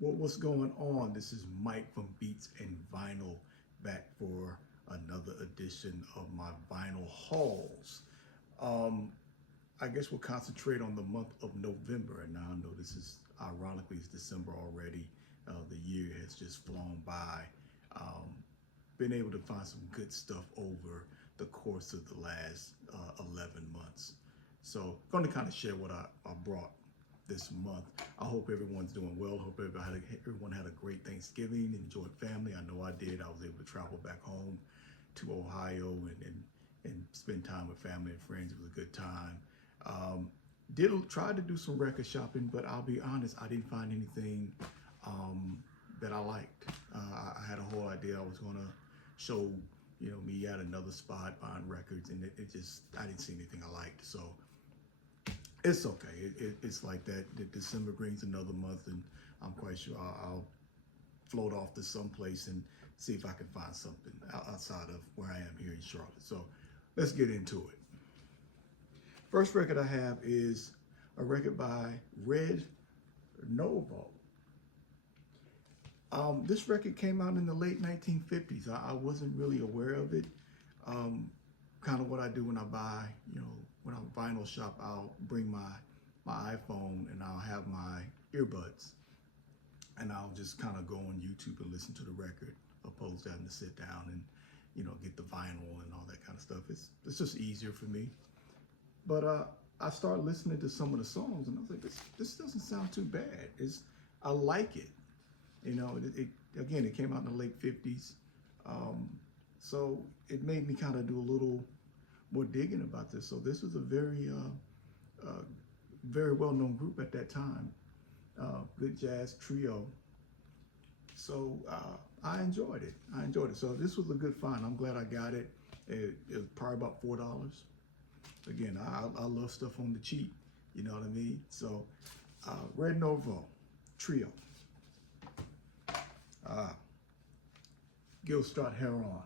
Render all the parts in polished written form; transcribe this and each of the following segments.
What's going on? This is Mike from Beats and Vinyl back for another edition of my vinyl hauls. Um, I guess we'll concentrate on the month of November. And now I know this is ironically it's December already. The year has just flown by. Um, been able to find some good stuff over the course of the last 11 months. So, going to kind of share what I brought this month. I hope everyone's doing well. Hope everyone had a great Thanksgiving, enjoyed family. I know I did. I was able to travel back home to Ohio and spend time with family and friends. It was a good time. Um, did try to do some record shopping, but I'll be honest, I didn't find anything um, that I liked. I had a whole idea I was gonna show, me at another spot buying records, and it just I didn't see anything I liked. So it's okay. It's like that. December brings another month, and I'm quite sure I'll float off to someplace and see if I can find something outside of where I am here in Charlotte. So let's get into it. First record I have is a record by Red Novo. This record came out in the late 1950s. I wasn't really aware of it. Um, kind of what I do when I buy, when I'm vinyl shop, I'll bring my iPhone and I'll have my earbuds and I'll just kind of go on YouTube and listen to the record, opposed to having to sit down and, get the vinyl and all that kind of stuff. It's just easier for me. But I started listening to some of the songs and I was like, this doesn't sound too bad. I like it. Again, it came out in the late 50s. Um, so it made me kind of do a little more digging about this. So this was a very well-known group at that time, good jazz trio. So I enjoyed it. So this was a good find. I'm glad I got it. It was probably about $4. Again, I love stuff on the cheap. You know what I mean? So Red Novo trio. Gil Scott-Heron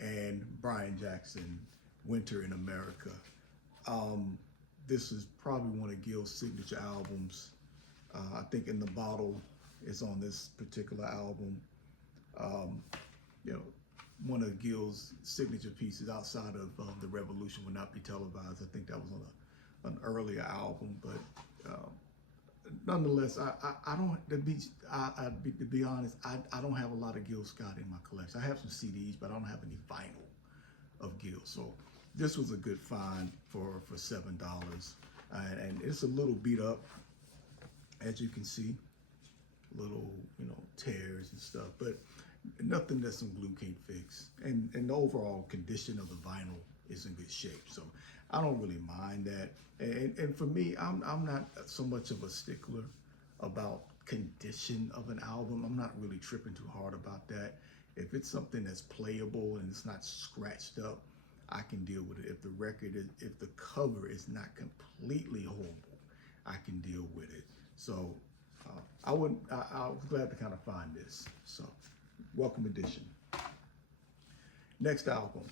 and Brian Jackson, Winter in America. This is probably one of Gil's signature albums. I think In the Bottle is on this particular album. Um, you know, one of Gil's signature pieces outside of The Revolution Will Not Be Televised. I think that was on an earlier album, but nonetheless, I don't to be honest, I don't have a lot of Gil Scott in my collection. I have some CDs, but I don't have any vinyl of Gil. So this was a good find for $7, and it's a little beat up, as you can see, little tears and stuff, but nothing that some glue can't fix. And the overall condition of the vinyl is in good shape, so I don't really mind that. And for me, I'm not so much of a stickler about condition of an album. I'm not really tripping too hard about that. If it's something that's playable and it's not scratched up, I can deal with it. If the cover is not completely horrible, I can deal with it. So I was glad to kind of find this. So welcome edition. Next album,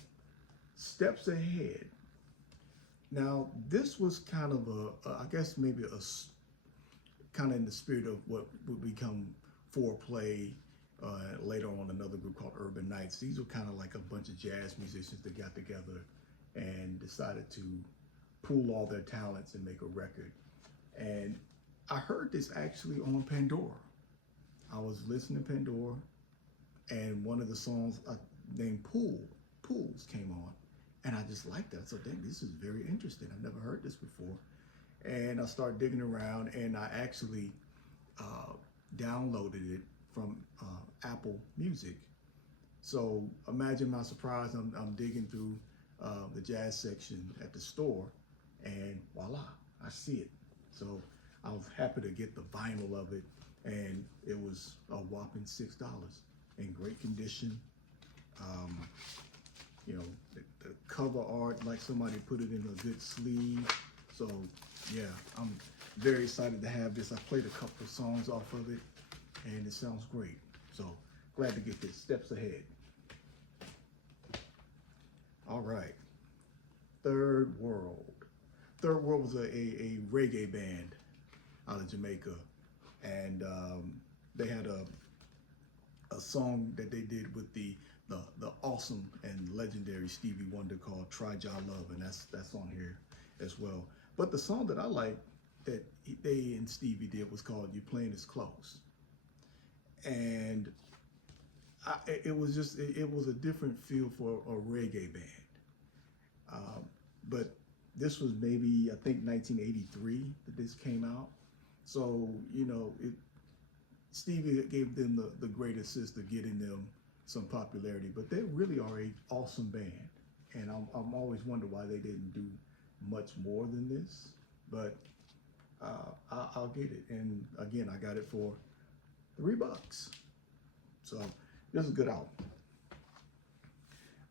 Steps Ahead. Now this was kind of I guess maybe kind of in the spirit of what would become Foreplay. Later on, another group called Urban Knights. These were kind of like a bunch of jazz musicians that got together and decided to pool all their talents and make a record. And I heard this actually on Pandora. I was listening to Pandora, and one of the songs named Pools came on, and I just liked that. So, dang, this is very interesting. I've never heard this before. And I started digging around, and I actually downloaded it from Apple Music. So imagine my surprise. I'm digging through the jazz section at the store, and voila, I see it. So I was happy to get the vinyl of it, and it was a whopping $6 in great condition. Um, the cover art, like somebody put it in a good sleeve. So yeah, I'm very excited to have this. I played a couple of songs off of it, and it sounds great. So glad to get this. Steps Ahead. All right. Third World. Third World was a reggae band out of Jamaica, and they had a song that they did with the awesome and legendary Stevie Wonder called "Try Jah Love," and that's on here as well. But the song that I like that they and Stevie did was called "You Playing Is Close," and it was just it was a different feel for a reggae band. But this was maybe I think 1983 that this came out. So Stevie gave them the great assist of getting them some popularity. But they really are a awesome band, and I'm always wonder why they didn't do much more than this. But I'll get it. And again, I got it for $3. So this is a good album.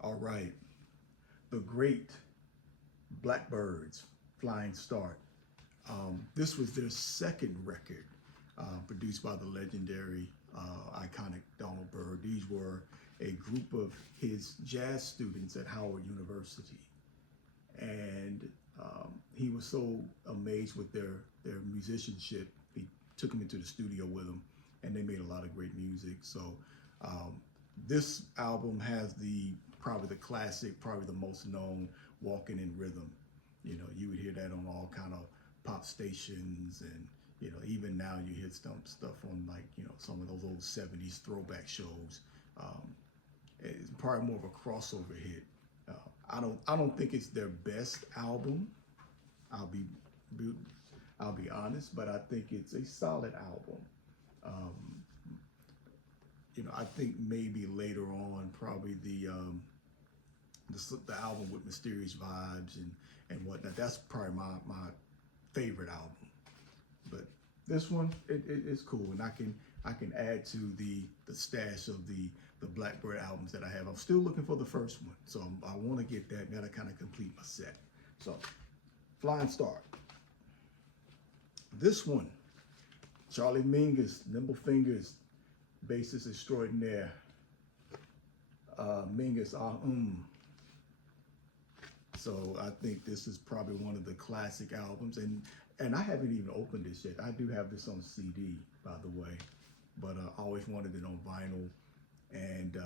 All right, the great Blackbyrds, Flying Start. This was their second record, produced by the legendary, iconic Donald Byrd. These were a group of his jazz students at Howard University, and he was so amazed with their musicianship. He took them into the studio with him, and they made a lot of great music. So this album has probably the classic, probably the most known, "Walking in Rhythm." You would hear that on all kind of pop stations, and even now you hear stuff on like some of those old '70s throwback shows. It's probably more of a crossover hit. I don't think it's their best album. I'll be honest, but I think it's a solid album. I think maybe later on, probably the album with Mysterious Vibes and whatnot. That's probably my favorite album. But this one, it's cool, and I can add to the stash of the Blackbyrd albums that I have. I'm still looking for the first one, so I want to get that. Gotta kind of complete my set. So, Flying Start. This one, Charlie Mingus, Nimble Fingers, bassist extraordinaire. Mingus, So I think this is probably one of the classic albums, and I haven't even opened this yet. I do have this on CD, by the way, but I always wanted it on vinyl. And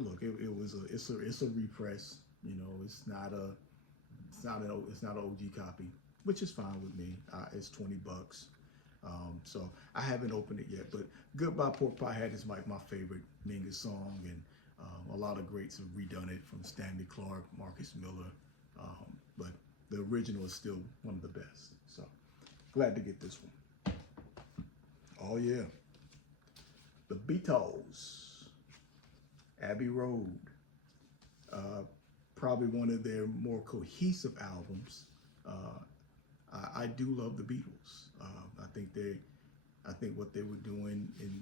look, it's a repress. It's not an OG copy, which is fine with me. It's $20. So I haven't opened it yet, but "Goodbye Pork Pie" had is my favorite Mingus song, and a lot of greats have redone it, from Stanley Clarke, Marcus Miller, but the original is still one of the best. So glad to get this one. Oh yeah, the Beatles, Abbey Road, probably one of their more cohesive albums. I do love the Beatles. I think what they were doing in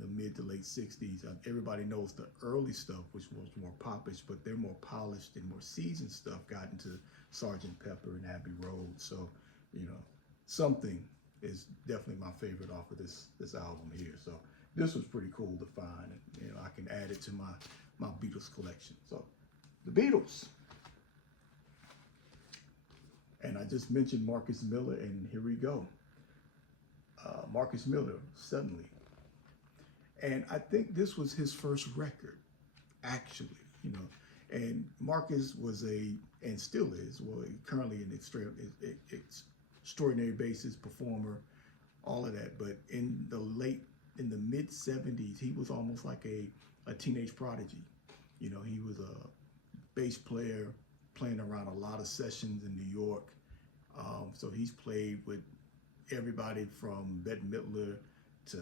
the mid to late '60s. Everybody knows the early stuff, which was more popish, but their more polished and more seasoned stuff got into Sgt. Pepper and Abbey Road. So, Something is definitely my favorite off of this album here. So this was pretty cool to find, and I can add it to my Beatles collection. So the Beatles. And I just mentioned Marcus Miller, and here we go. Marcus Miller, Suddenly. And I think this was his first record, actually, And Marcus was and still is, well, currently an extraordinary bassist, performer, all of that. But in the mid '70s, he was almost like a teenage prodigy. He was a bass player, playing around a lot of sessions in New York. So he's played with everybody from Bette Midler to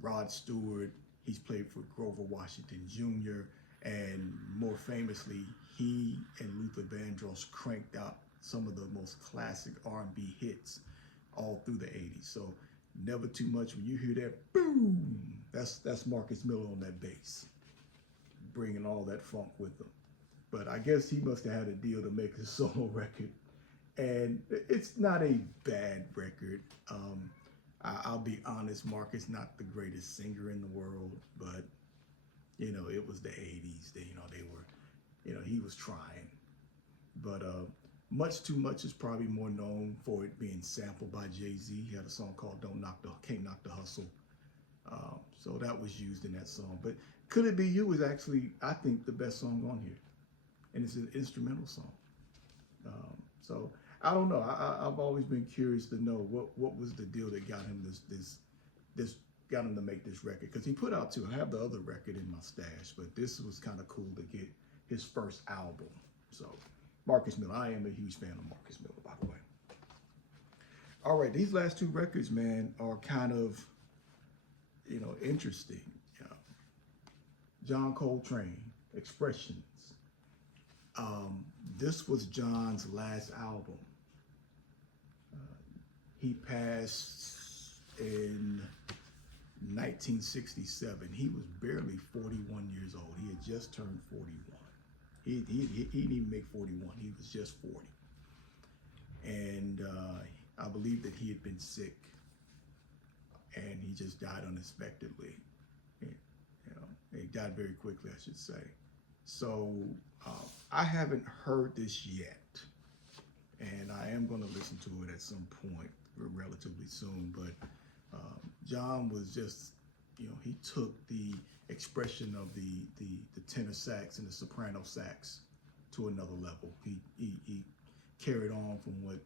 Rod Stewart. He's played for Grover Washington Jr. And more famously, he and Luther Vandross cranked out some of the most classic R&B hits all through the '80s. So Never Too Much, when you hear that, boom, that's Marcus Miller on that bass, bringing all that funk with him. But I guess he must have had a deal to make a solo record. And it's not a bad record. I'll be honest, Marcus not the greatest singer in the world, but it was the '80s. They were, he was trying. But Much Too Much is probably more known for it being sampled by Jay-Z. He had a song called Can't Knock the Hustle. So that was used in that song. But Could It Be You is actually, I think, the best song on here. And it's an instrumental song. So I don't know. I've always been curious to know what was the deal that got him this got him to make this record. Because he put out two. I have the other record in my stash, but this was kind of cool to get his first album. So Marcus Miller. I am a huge fan of Marcus Miller, by the way. All right, these last two records, man, are kind of, interesting. John Coltrane, Expressions. This was John's last album. He passed in 1967. He was barely 41 years old. He had just turned 41. He didn't even make 41. He was just 40. And I believe that he had been sick, and he just died unexpectedly. He died very quickly, I should say. So I haven't heard this yet, and I am going to listen to it at some point relatively soon. But John was just, he took the expression of the tenor sax and the soprano sax to another level. He carried on from what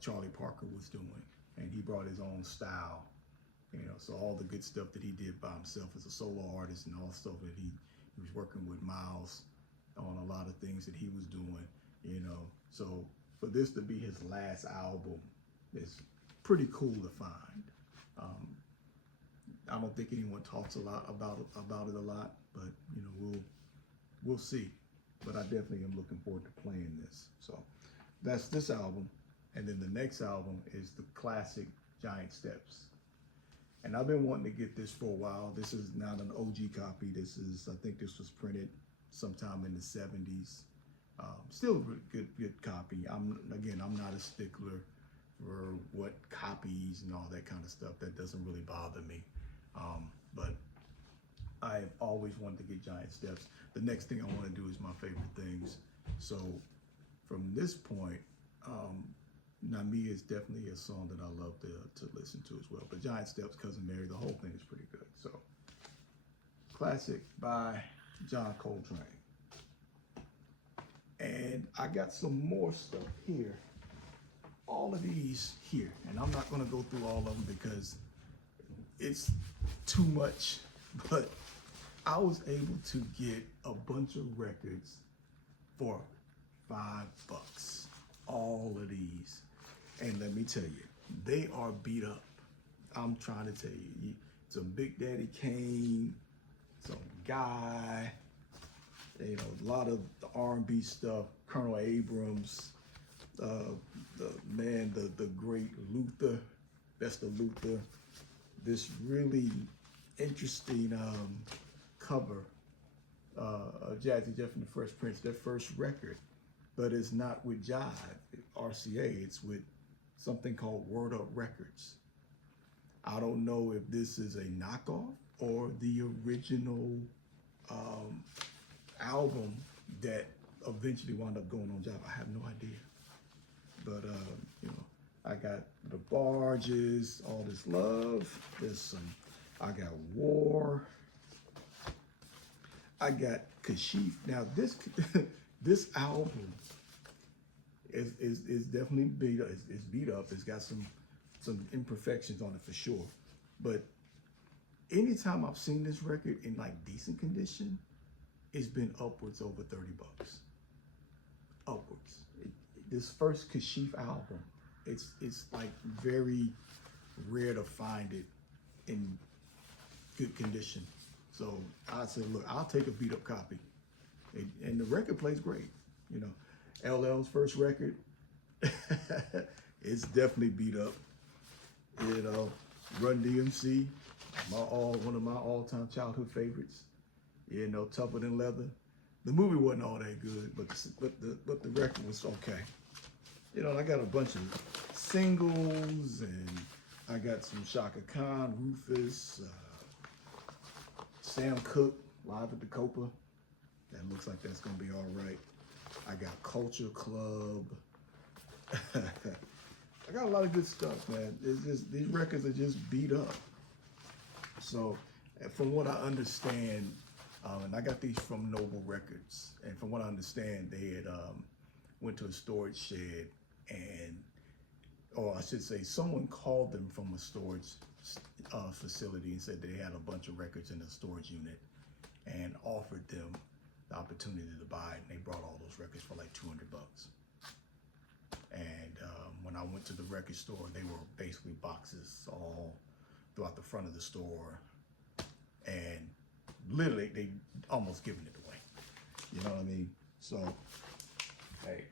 Charlie Parker was doing, and he brought his own style. So all the good stuff that he did by himself as a solo artist, and all the stuff that he was working with Miles on a lot of things that he was doing, So for this to be his last album is pretty cool to find. I don't think anyone talks a lot about it a lot, but we'll see. But I definitely am looking forward to playing this. So that's this album, and then the next album is the classic Giant Steps. And I've been wanting to get this for a while. This is not an OG copy. I think this was printed sometime in the 70s. Still a good copy. I'm not a stickler for what copies and all that kind of stuff. That doesn't really bother me. But I've always wanted to get Giant Steps. The next thing I want to do is my favorite things. So from this point, Namia is definitely a song that I love to listen to as well. But Giant Steps, Cousin Mary, the whole thing is pretty good. So, classic by John Coltrane. And I got some more stuff here. All of these here. And I'm not going to go through all of them because it's too much. But I was able to get a bunch of records for $5. All of these. And let me tell you, they are beat up. I'm trying to tell you, some Big Daddy Kane, some Guy, a lot of the R&B stuff, Colonel Abrams, the great Luther, Best of Luther. This really interesting cover, Jazzy Jeff and the Fresh Prince, their first record, but it's not with Jive, RCA, it's with something called Word Up Records. I don't know if this is a knockoff or the original album that eventually wound up going on Jive. I have no idea. But, I got The Barges, All This Love. I got War. I got Kashif. Now, this album is definitely beat up. It's beat up. It's got some imperfections on it for sure. But anytime I've seen this record in like decent condition, it's been upwards over $30. Upwards. This first Kashif album, it's like very rare to find it in good condition. So I said, look, I'll take a beat up copy. And the record plays great, LL's first record, it's definitely beat up. Run DMC, one of my all-time childhood favorites. Tougher Than Leather. The movie wasn't all that good, but the record was okay. I got a bunch of singles, and I got some Shaka Khan, Rufus, Sam Cooke, Live at the Copa. That looks like that's gonna be all right. I got Culture Club. I got a lot of good stuff, man. It's just these records are just beat up. So, from what I understand, and I got these from Noble Records, and from what I understand, they had went to a storage shed, and, or I should say, someone called them from a storage facility and said they had a bunch of records in the storage unit, and offered them the opportunity to buy it, and they brought all those records for like $200. And when I went to the record store, they were basically boxes all throughout the front of the store, and literally they almost giving it away. You know what I mean? So, hey,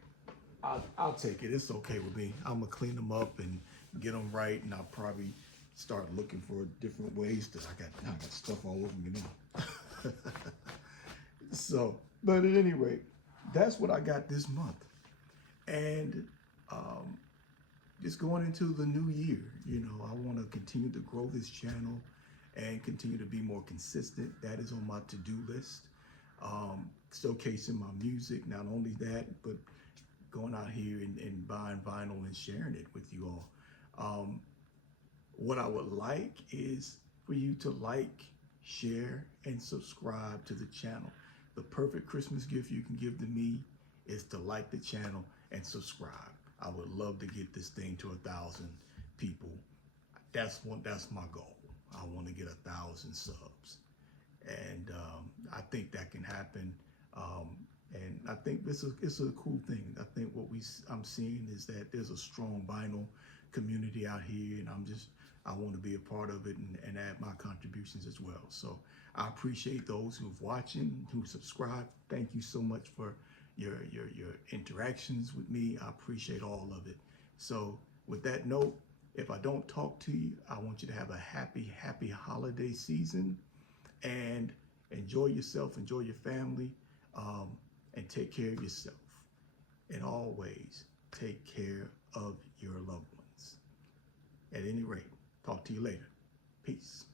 I'll take it. It's okay with me. I'm gonna clean them up and get them right, and I'll probably start looking for different ways that I got stuff all over me now. So, but at any rate, that's what I got this month, and just going into the new year, you know, I want to continue to grow this channel and continue to be more consistent. That is on my to-do list. Showcasing my music, not only that, but going out here and buying vinyl and sharing it with you all. What I would like is for you to like, share, and subscribe to the channel. The perfect Christmas gift you can give to me is to like the channel and subscribe. I would love to get this thing to 1,000 people. That's my goal. I want to get 1,000 subs, and I think that can happen. And I think it's a cool thing. I think what I'm seeing is that there's a strong vinyl community out here, and I want to be a part of it and add my contributions as well. So I appreciate those who've watching, who subscribe. Thank you so much for your interactions with me. I appreciate all of it. So with that note, if I don't talk to you, I want you to have a happy holiday season, and enjoy yourself, enjoy your family, and take care of yourself. And always take care of your loved ones. At any rate, talk to you later. Peace.